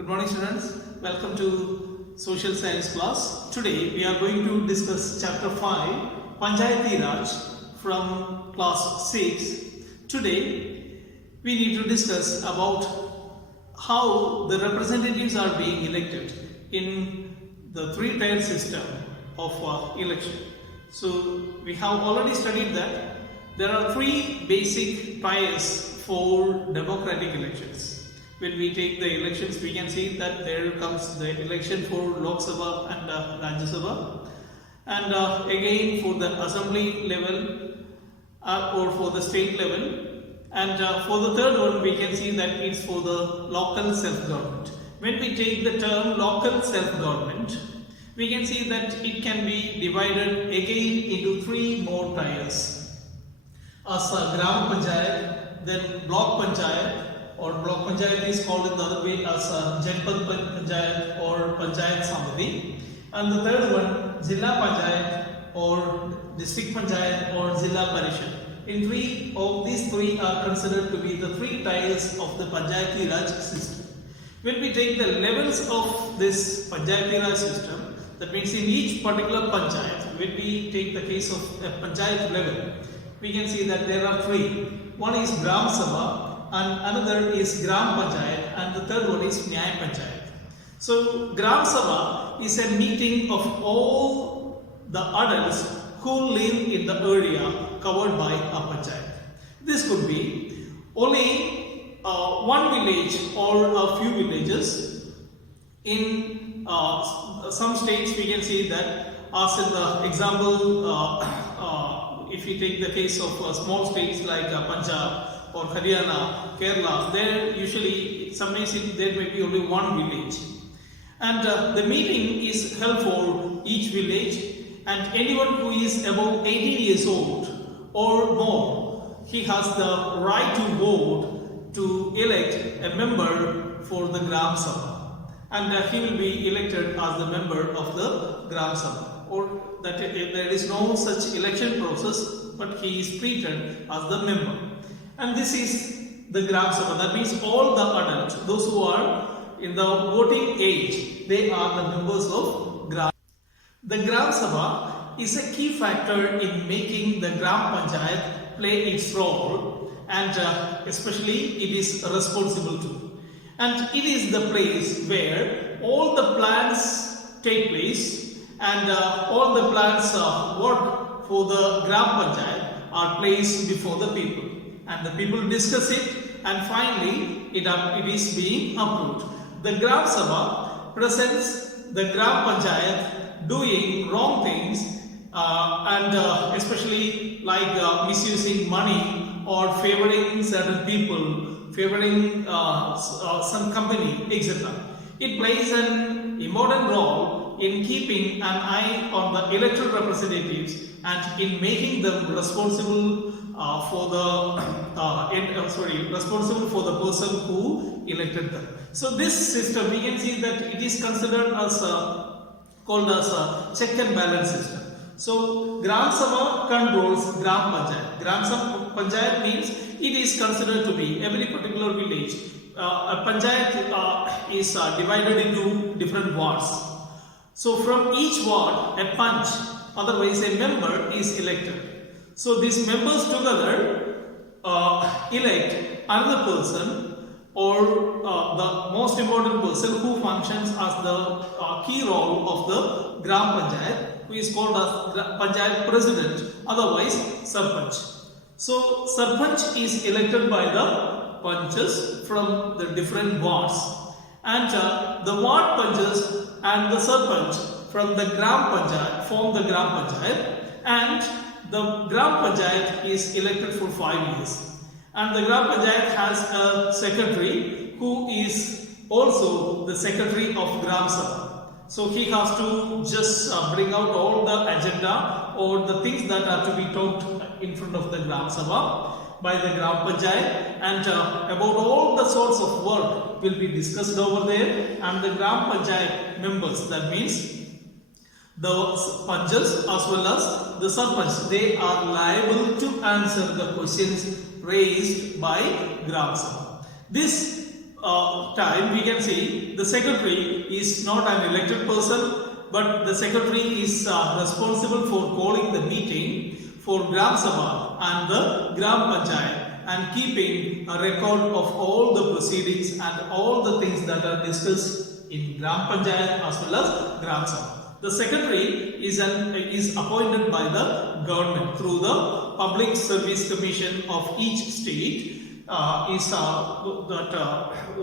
Good morning students, welcome to social science class. Today we are going to discuss chapter 5 Panchayati Raj from class 6. Today we need to discuss about how the representatives are being elected in the three-tier system of election. So we have already studied that there are three basic tiers for democratic elections. When we take the elections, we can see that there comes the election for Lok Sabha and Rajya Sabha, and again for the assembly level or for the state level, and for the third one we can see that it's for the local self-government. When we take the term local self-government, we can see that it can be divided again into three more tiers. As a Gram Panchayat, then Block Panchayat, or Block Panchayat is called in the other way as Janpad Panchayat or Panchayat Samiti, and the third one Jilla Panchayat or District Panchayat or Jilla Parishad. In three of these three are considered to be the three tiers of the Panchayati Raj system. When we take the levels of this Panchayati Raj system, that means in each particular panchayat, when we take the case of a panchayat level, we can see that there are three. One is Gram Sabha, and another is Gram Panchayat, and the third one is Nyaya Panchayat. So Gram Sabha is a meeting of all the adults who live in the area covered by a panchayat. This could be only one village or a few villages. In some states we can see that, as in the example, if you take the case of small states like Punjab or Haryana, Kerala, there usually sometimes there may be only one village, and the meeting is held for each village, and anyone who is above 18 years old or more, he has the right to vote to elect a member for the Gram Sabha, and he will be elected as the member of the Gram Sabha, or that there is no such election process, but he is treated as the member. And this is the Gram Sabha. That means all the adults, those who are in the voting age, they are the members of Gram. The Gram Sabha is a key factor in making the Gram Panchayat play its role, and especially it is responsible to. And it is the place where all the plans take place, and all the plans work for the Gram Panchayat are placed before the people. And the people discuss it, and finally it is being approved. The Gram Sabha presents the Gram Panchayat doing wrong things, and especially like misusing money or favoring certain people, favoring some company, etc. It plays an important role in keeping an eye on the electoral representatives and in making them responsible for the person who elected them. So this system, we can see that it is considered as called as a check and balance system. So Gram Sabha controls Gram Panchayat. Gram Sabha Panchayat means it is considered to be every particular village. A panchayat is divided into different wards. So from each ward, a panch, otherwise a member, is elected. So these members together elect another person, or the most important person who functions as the key role of the Gram Panchayat, who is called as Panchayat President, otherwise Sarpanch. So Sarpanch is elected by the panchas from the different wards, and the ward panchas and the Sarpanch from the Gram Panchayat form the Gram Panchayat, and the Gram Panchayat is elected for 5 years, and the Gram Panchayat has a secretary who is also the secretary of Gram Sabha. So he has to just bring out all the agenda or the things that are to be talked in front of the Gram Sabha by the Gram Panchayat, and about all the sorts of work will be discussed over there, and the Gram Panchayat members, that means the panchas as well as the sarpanch, they are liable to answer the questions raised by Gram Sabha. This time we can see the secretary is not an elected person, but the secretary is responsible for calling the meeting for Gram Sabha and the Gram Panchayat and keeping a record of all the proceedings and all the things that are discussed in Gram Panchayat as well as Gram Sabha. The secretary is appointed by the government through the Public Service Commission of each state.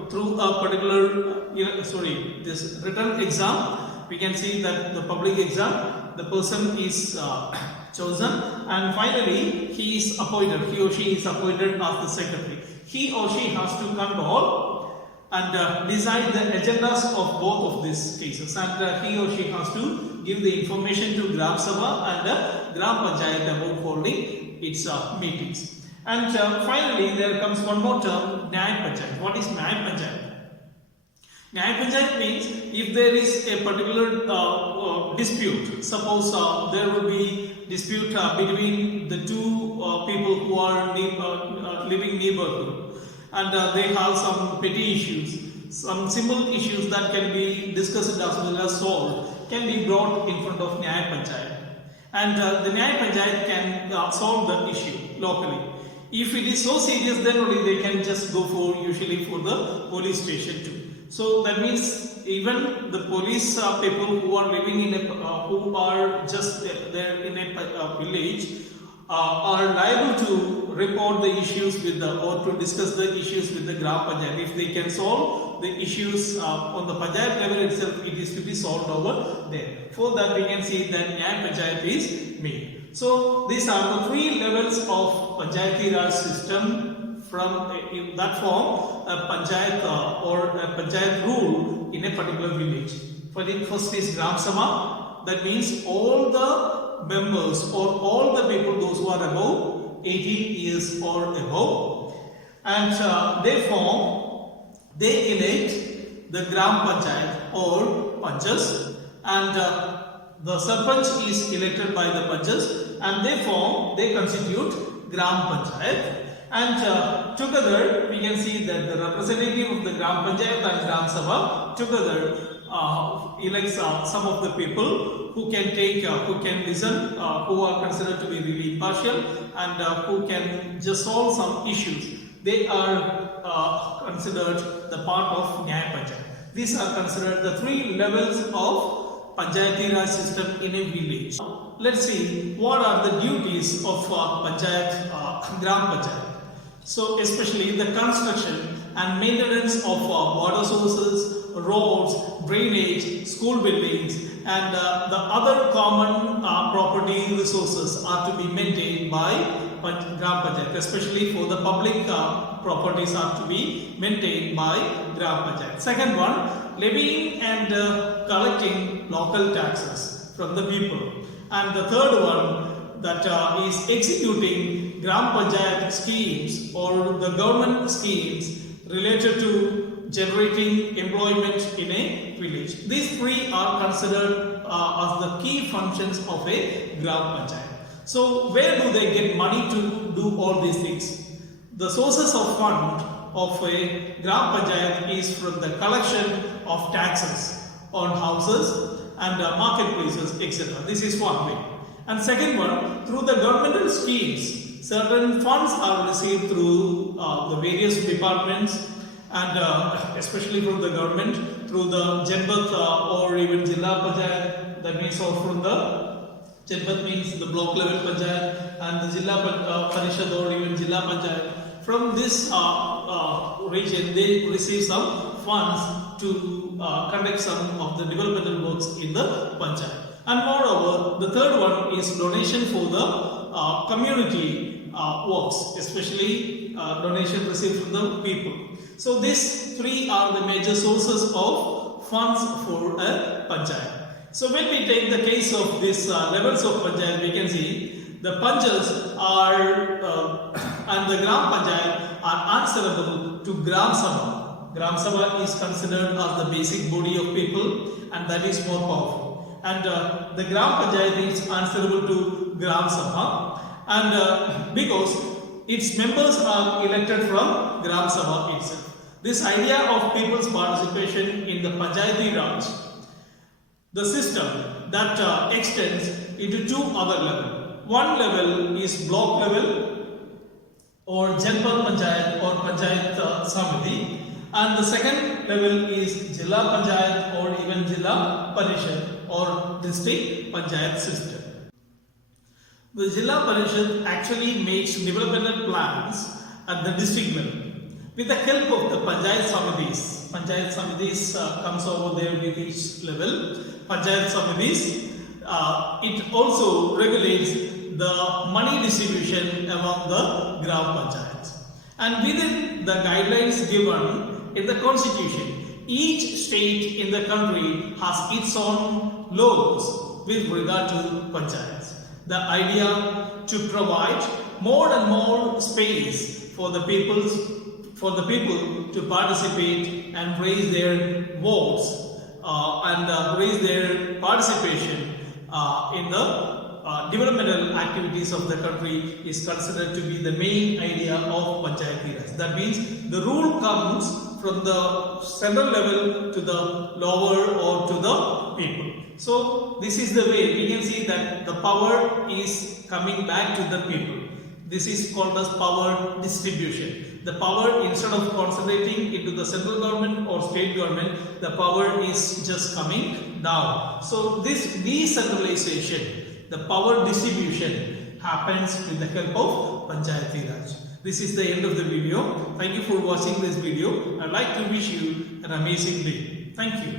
Through a particular this written exam, we can see that the public exam, the person is chosen, and finally he or she is appointed as the secretary. He or she has to control and decide the agendas of both of these cases, and he or she has to give the information to Gram Sabha and Gram Panchayat about holding its meetings. And finally, there comes one more term, Nyay Panchayat. What is Nyay Panchayat? Nyay Panchayat means if there is a particular dispute, suppose there will be dispute between the two people who are living neighborhood, and they have some petty issues, some simple issues that can be discussed as well as solved, can be brought in front of Nyay Panchayat. And the Nyay Panchayat can solve the issue locally. If it is so serious, then only they can just go usually for the police station too. So that means even the police people who are living in who are just there in a village are liable to report the issues with or to discuss the issues with the Gram Panchayat. If they can solve the issues on the Panchayat level itself, it is to be solved over there. For that, we can see that Nyay Panchayat is made. So these are the three levels of Panchayati Raj system. From in that form, a panchayat or a panchayat rule in a particular village. First is Gram Sabha. That means all the members or all the people, those who are above 18 years or above, and they elect the Gram Panchayat or Panchas, and the Sarpanch is elected by the Panchas, and they constitute Gram Panchayat. And together we can see that the representative of the Gram Panchayat and Gram Sabha together elects some of the people who can who can listen, who are considered to be really impartial, and who can just solve some issues. They are considered the part of Nyay Panchayat. These are considered the three levels of Panchayati Raj system in a village. Let's see what are the duties of Panchayat, Gram Panchayat. So especially the construction and maintenance of water sources, roads, drainage, school buildings, and the other common property resources are to be maintained by Gram Panchayat. Especially for the public properties are to be maintained by Gram Panchayat. Second one, levying and collecting local taxes from the people. And the third one, that is executing Gram Panchayat schemes or the government schemes related to generating employment in a village. These three are considered as the key functions of a Gram Panchayat. So where do they get money to do all these things? The sources of fund of a Gram Panchayat is from the collection of taxes on houses and marketplaces, etc. This is one way. And second one, through the governmental schemes, certain funds are received through the various departments, and especially from the government through the Janbat or even Jilla Panchayat. That means, or from the Janbat means the block level Panchayat, and the Jilla Parishad or even Jilla Panchayat. From this region, they receive some funds to conduct some of the developmental works in the Panchayat. And moreover, the third one is donation for the community works, especially donation received from the people. So these three are the major sources of funds for a Panchayat. So when we take the case of these levels of Panchayat, we can see the Panchas are and the Gram Panchayat are answerable to Gram Sabha. Gram Sabha is considered as the basic body of people, and that is more powerful. And the Gram Panchayat is answerable to Gram Sabha, and because its members are elected from Gram Sabha itself. This idea of people's participation in the Panchayati Raj, the system that extends into two other levels. One level is block level or Janpad Panchayat or Panchayat Samiti, and the second level is Jilla Panchayat or even Jilla Parishad or district Panchayat system. The Jilla Parishad actually makes developmental plans at the district level with the help of the Panchayat Samitis. Panchayat Samitis comes over there with each level. Panchayat Samitis, it also regulates the money distribution among the Gram Panchayats. And within the guidelines given in the constitution, each state in the country has its own laws with regard to Panchayats. The idea to provide more and more space for the people to participate and raise their votes and raise their participation in the developmental activities of the country is considered to be the main idea of Panchayati Raj. That means the rule comes from the central level to the lower or to the people. So this is the way we can see that the power is coming back to the people. This is called as power distribution. The power, instead of concentrating into the central government or state government, the power is just coming down. So this decentralization, the power distribution happens with the help of Panchayati Raj. This is the end of the video. Thank you for watching this video. I'd like to wish you an amazing day. Thank you.